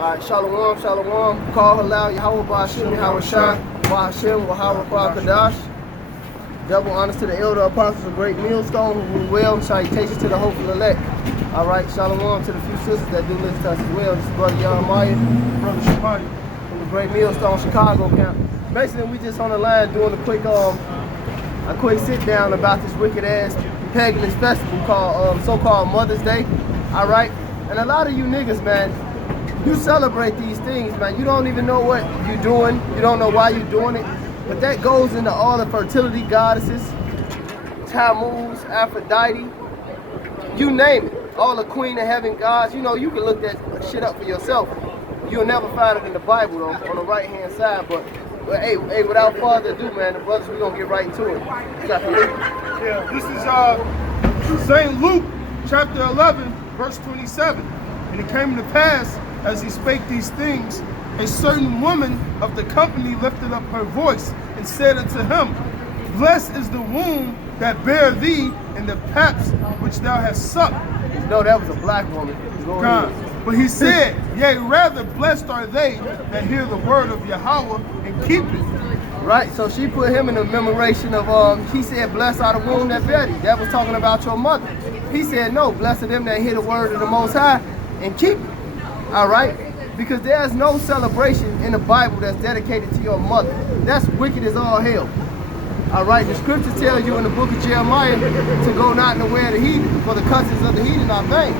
All right, Shalom, Shalom. Call halal, Yahweh Ba'ashim, Yahweh Shai, Ba'ashim, Wahara Kadash. Double honors to the elder apostles of Great Millstone who rule well, and salutations to the hopeful elect. All right, Shalom to the few sisters that do listen to us as well. This is Brother Jeremiah, Brother Shemaiah, from the Great Millstone Chicago camp. Basically, we just on the line doing a quick sit down about this wicked ass paganist festival called so-called Mother's Day. All right, and a lot of you niggas, man, you celebrate these things, man. You don't even know what you're doing. You don't know why you're doing it. But that goes into all the fertility goddesses, Tammuz, Aphrodite, you name it. All the Queen of Heaven gods. You know, you can look that shit up for yourself. You'll never find it in the Bible, though, on the right-hand side. But hey, without further ado, man, the brothers, we're going to get right into it. Yeah, this is St. Luke, chapter 11, verse 27. And it came to pass, as he spake these things, a certain woman of the company lifted up her voice and said unto him, Blessed is the womb that bare thee, and the paps which thou hast sucked. No, that was a black woman. God. But he said, Yea, rather blessed are they that hear the word of Yahweh and keep it. Right, so she put him in the commemoration of, he said, blessed are the womb that bare thee. That was talking about your mother. He said, no, blessed are them that hear the word of the Most High and keep it. All right? Because there's no celebration in the Bible that's dedicated to your mother. That's wicked as all hell. All right, the scripture tells you in the book of Jeremiah to go not in the way of the heathen, for the customs of the heathen are vain.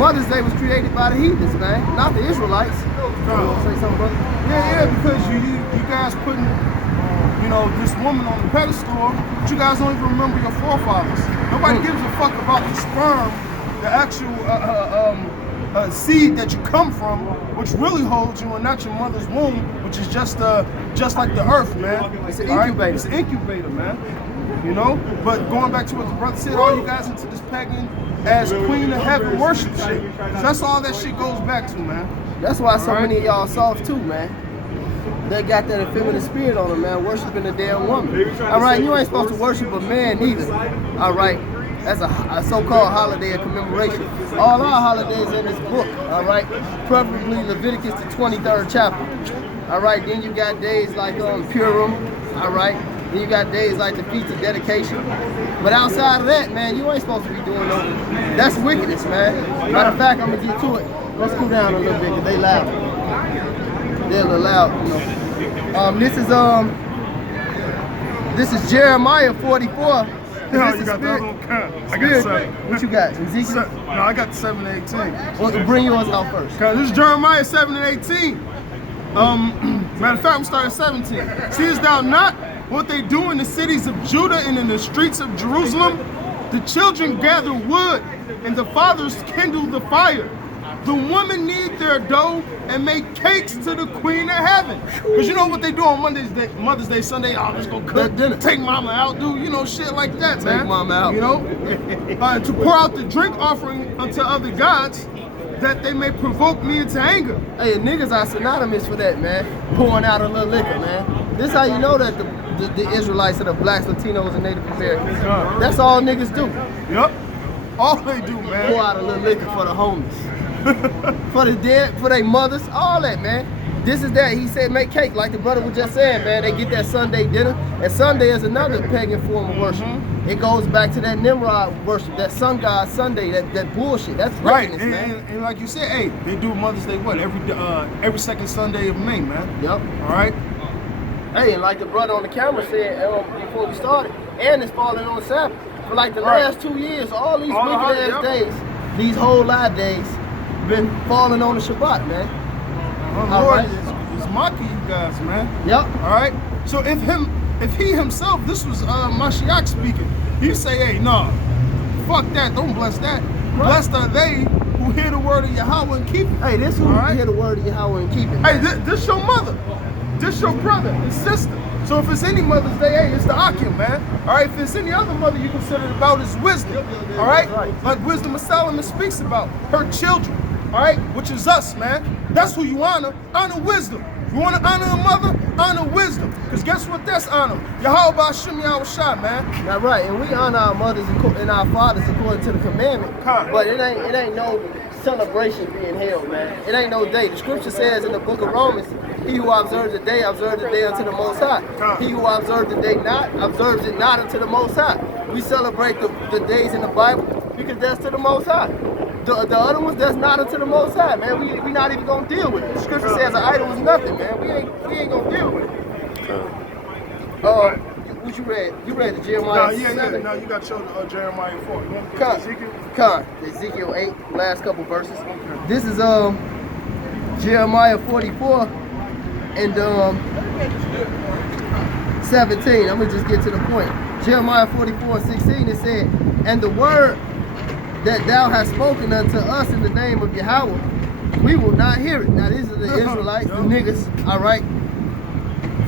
Mother's Day was created by the heathens, man, not the Israelites. You want to say something, brother? Yeah, because you guys putting, you know, this woman on the pedestal, but you guys don't even remember your forefathers. Nobody gives a fuck about the sperm, the actual seed that you come from, which really holds you, and not your mother's womb, which is just like the earth, man. It's an incubator. Right? It's an incubator, man. You know. But going back to what the brother said, all you guys into this pagan as Queen of Heaven worship shit. That's all that shit goes back to, man. That's why so many of y'all soft too, man. They got that effeminate spirit on them, man, worshiping a damn woman. All right, you ain't supposed to worship a man neither. All right. That's a so-called holiday of commemoration. All our holidays in this book, all right? Preferably Leviticus, the 23rd chapter. All right, then you got days like Purim, all right? Then you got days like the Feast of Dedication. But outside of that, man, you ain't supposed to be doing no. That's wickedness, man. Matter of fact, I'm gonna get to it. Let's cool down a little bit, because they loud. They're a little loud, you know. This is Jeremiah 44. No, you got the other one. I got 7. What you got? Ezekiel? No, I got 7 and 18. Well, bring yours out first. Cause this is Jeremiah 7 and 18. Matter of fact, I'm starting 17. Seest thou not what they do in the cities of Judah and in the streets of Jerusalem? The children gather wood, and the fathers kindle the fire. The women knead their dough and make cakes to the Queen of Heaven. Because you know what they do on Mother's Day, Sunday? Oh, let's go cook dinner. Take mama out, do, you know, shit like that, man. Take mama out. You know? To pour out the drink offering unto other gods, that they may provoke me into anger. Hey, niggas are synonymous for that, man. Pouring out a little liquor, man. This how you know that the Israelites are the blacks, Latinos, and Native Americans. That's all niggas do. Yep. All they do, man. Pour out a little liquor for the homeless. For the dead, for their mothers, all that, man. This is that. He said make cake, like the brother was just saying, man. They get that Sunday dinner, and Sunday is another pagan form of worship. It goes back to that Nimrod worship, that sun god Sunday, that bullshit. That's right, man. And like you said, hey, they do Mother's Day what? Every second Sunday of May, man. Yep. All right. Hey, and like the brother on the camera said before we started, and it's falling on Sabbath. For like the last 2 years, all these wicked ass days, these whole live days, been falling on the Shabbat, man. Oh, Lord is mocking you guys, man. Yep. All right. So if he himself, this was Mashiach speaking, he say, hey, nah, fuck that, don't bless that. Right. Blessed are they who hear the word of Yahweh and keep it. Hey, this who hear the word of Yahweh and keep it. Man. Hey, this your mother, this your brother and sister. So if it's any Mother's Day, hey, it's the Akim, man. All right, if it's any other mother you consider it about, is wisdom. All right, like Wisdom of Solomon speaks about her children. All right, which is us, man. That's who you honor. Honor wisdom. You want to honor a mother? Honor wisdom. Because guess what that's honor? Yahweh Ba'ashim Yahweh Shai, man. Now, right, and we honor our mothers and our fathers according to the commandment. But it ain't no celebration being held, man. It ain't no day. The scripture says in the book of Romans, he who observes the day unto the Most High. He who observes the day not, observes it not unto the Most High. We celebrate the days in the Bible because that's to the Most High. The other ones, that's not unto the Most High, man. We not even gonna deal with it. The scripture says an idol is nothing, man. We ain't gonna deal with it. What you read? You read the Jeremiah 7? No, you got to show Jeremiah 4. Ezekiel 8, last couple verses. This is Jeremiah 44 and 17. I'm gonna just get to the point. Jeremiah 44:16, it said, and the word that thou hast spoken unto us in the name of Yahweh, we will not hear it. Now these are the Israelites, the niggas, all right?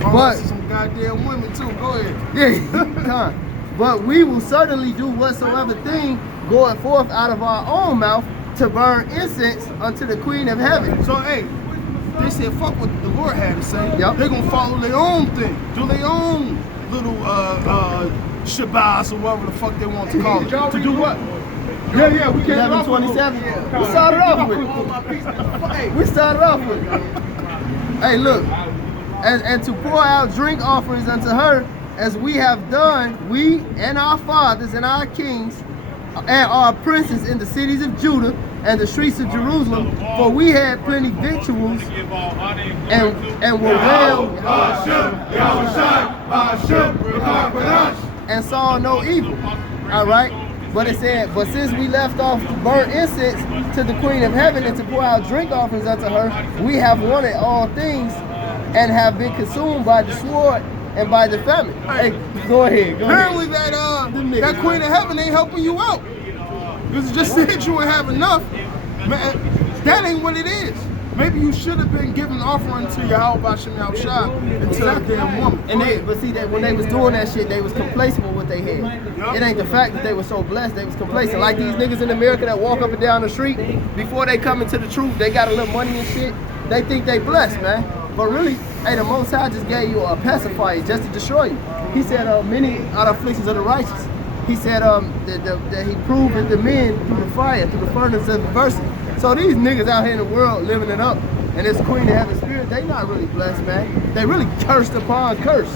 But some goddamn women too. Go ahead. Yeah, but we will certainly do whatsoever thing going forth out of our own mouth to burn incense unto the Queen of Heaven. So hey, they said fuck what the Lord had to say. Yep. They're gonna follow their own thing, do their own little Shabbos or whatever the fuck they want to call it. To do what? Yeah, we can't. 11:27. We started off with it. We started off with it. Hey, look, and to pour out drink offerings unto her, as we have done, we and our fathers and our kings and our princes in the cities of Judah and the streets of Jerusalem, for we had plenty victuals and were well and saw no evil. All right. But it said, but since we left off to burn incense to the Queen of Heaven and to pour out drink offerings unto her, we have wanted all things and have been consumed by the sword and by the famine. Hey, go ahead. Apparently that Queen of Heaven ain't helping you out. Because it just said you would have enough. Man, that ain't what it is. Maybe you should have been giving offering to Yahweh Bashem Yahushua into that damn woman. And but see that when they was doing that shit, they was complacent with what they had. Yep. It ain't the fact that they were so blessed, they was complacent. Like these niggas in America that walk up and down the street, before they come into the truth, they got a little money and shit. They think they blessed, man. But really, hey, the Most High just gave you a pacifier just to destroy you. He said, many are the afflictions of the righteous. He said that he proved the men through the fire, through the furnace of adversity. So these niggas out here in the world living it up, and this Queen of Heaven spirit, they not really blessed, man. They really cursed upon curse.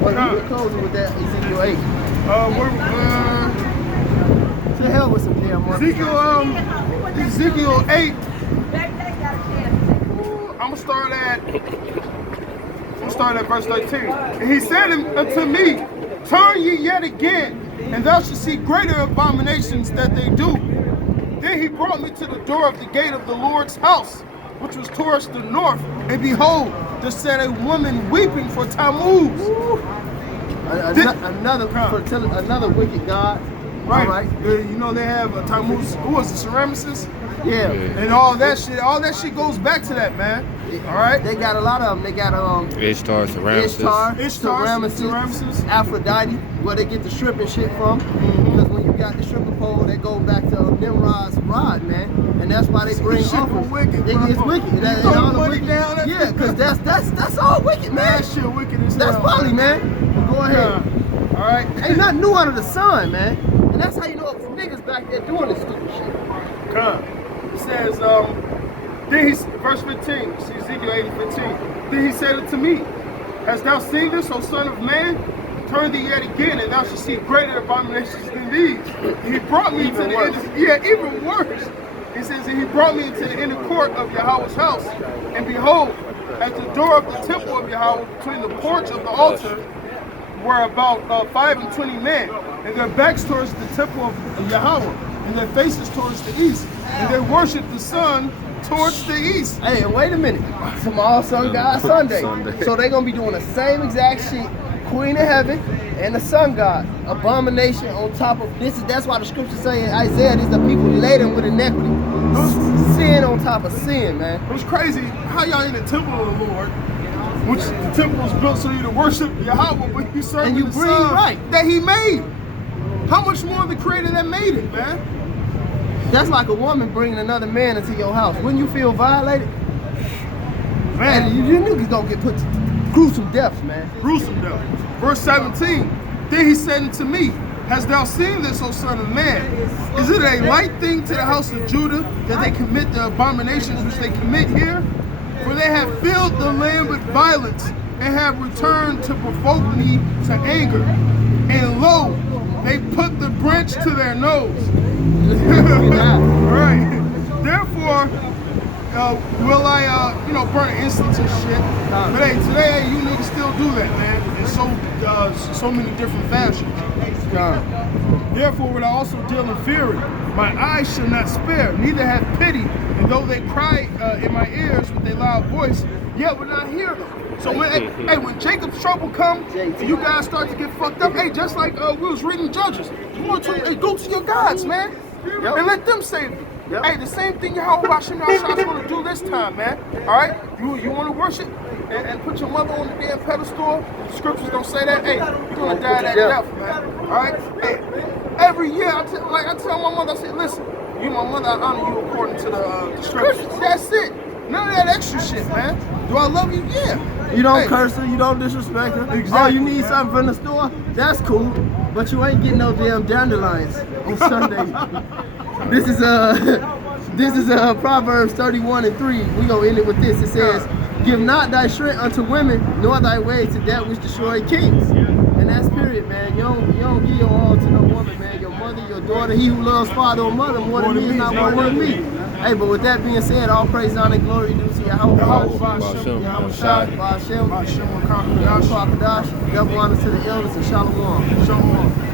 But we're closing with that Ezekiel 8. To hell with some damn money. Ezekiel 8. I'm gonna start at verse 13. And he said unto me, turn ye yet again, and thou shalt see greater abominations that they do. Then he brought me to the door of the gate of the Lord's house, which was towards the north, and behold, there sat a woman weeping for Tammuz. Another wicked god. Right. You know they have a Tammuz. Who was it? Semiramis? Yeah. And all that shit goes back to that, man. All right. They got a lot of them. They got Ishtar, Semiramis, Aphrodite, where they get the stripping shit from. Because when you got the stripping pole, they go back to Nimrod's rod, man. And that's why they bring offers. Wicked, it gets wicked. That's all the wicked. Yeah, because that's all wicked, man. That shit wicked as hell. That's folly, man. Go ahead. All right. Ain't nothing new under the sun, man. And that's how you know it's niggas back there doing this stupid shit. It says, verse 15, Ezekiel 8:15. Then he said unto me, hast thou seen this, O son of man? Turn thee yet again, and thou shalt see greater abominations than these. And he brought me into the even worse. He says, and he brought me into the inner court of Yahweh's house, and behold, at the door of the temple of Yahweh, between the porch of the altar, were about 25 men, and their backs towards the temple of Yahweh, and their faces towards the east, and they worshiped the sun towards the east. Hey, wait a minute. Tomorrow, Sun God Sunday. So they're going to be doing the same exact shit. Queen of Heaven and the Sun God. Abomination on top of this. That's why the scripture say in Isaiah, these the people laden with iniquity. Sin on top of sin, man. It was crazy how y'all in the temple of the Lord, which the temple was built so you to worship Yahweh, but you serve the sun that he made. How much more the creator that made it, man? That's like a woman bringing another man into your house. Wouldn't you feel violated? Man, you niggas gonna get put to gruesome deaths, man. Gruesome death. Verse 17. Then he said unto me, Hast thou seen this, O son of man? Is it a light thing to the house of Judah that they commit the abominations which they commit here? For they have filled the land with violence and have returned to provoke me to anger. And lo, they put the branch to their nose. Right. Therefore, will I, burn incense and shit. But hey, today, you niggas still do that, man. In so many different fashions. Therefore, will I also deal in fury. My eyes shall not spare, neither have pity. And though they cry in my ears with a loud voice, yet will not hear them. So when Jacob's trouble come, and you guys start to get fucked up, hey, just like we was reading Judges, go to your gods, man, and let them save you. Yep. Hey, the same thing Yahweh Hashem Yahshua is going to do this time, man. All right? You want to worship and put your mother on the damn pedestal? The scriptures don't say that. Hey, you're going to die that death, man. All right? Hey, every year, I tell my mother, I say, listen, you my mother, I honor you according to the scriptures. That's it. None of that extra shit, man. Do I love you? Yeah. You don't curse her, you don't disrespect her. Exactly. Oh, you need something from the store? That's cool. But you ain't getting no damn dandelions on Sunday. This is Proverbs 31:3. We gonna end it with this. It says, "Give not thy strength unto women, nor thy way to that which destroy kings." And that's period, man. You don't give your all to no woman, man. Your mother, your daughter, he who loves father or mother more than me is not worthy of me. Hey, but with that being said, all praise, honor, and glory due to Yahweh Hashem, Double honor to the elders and Shalom.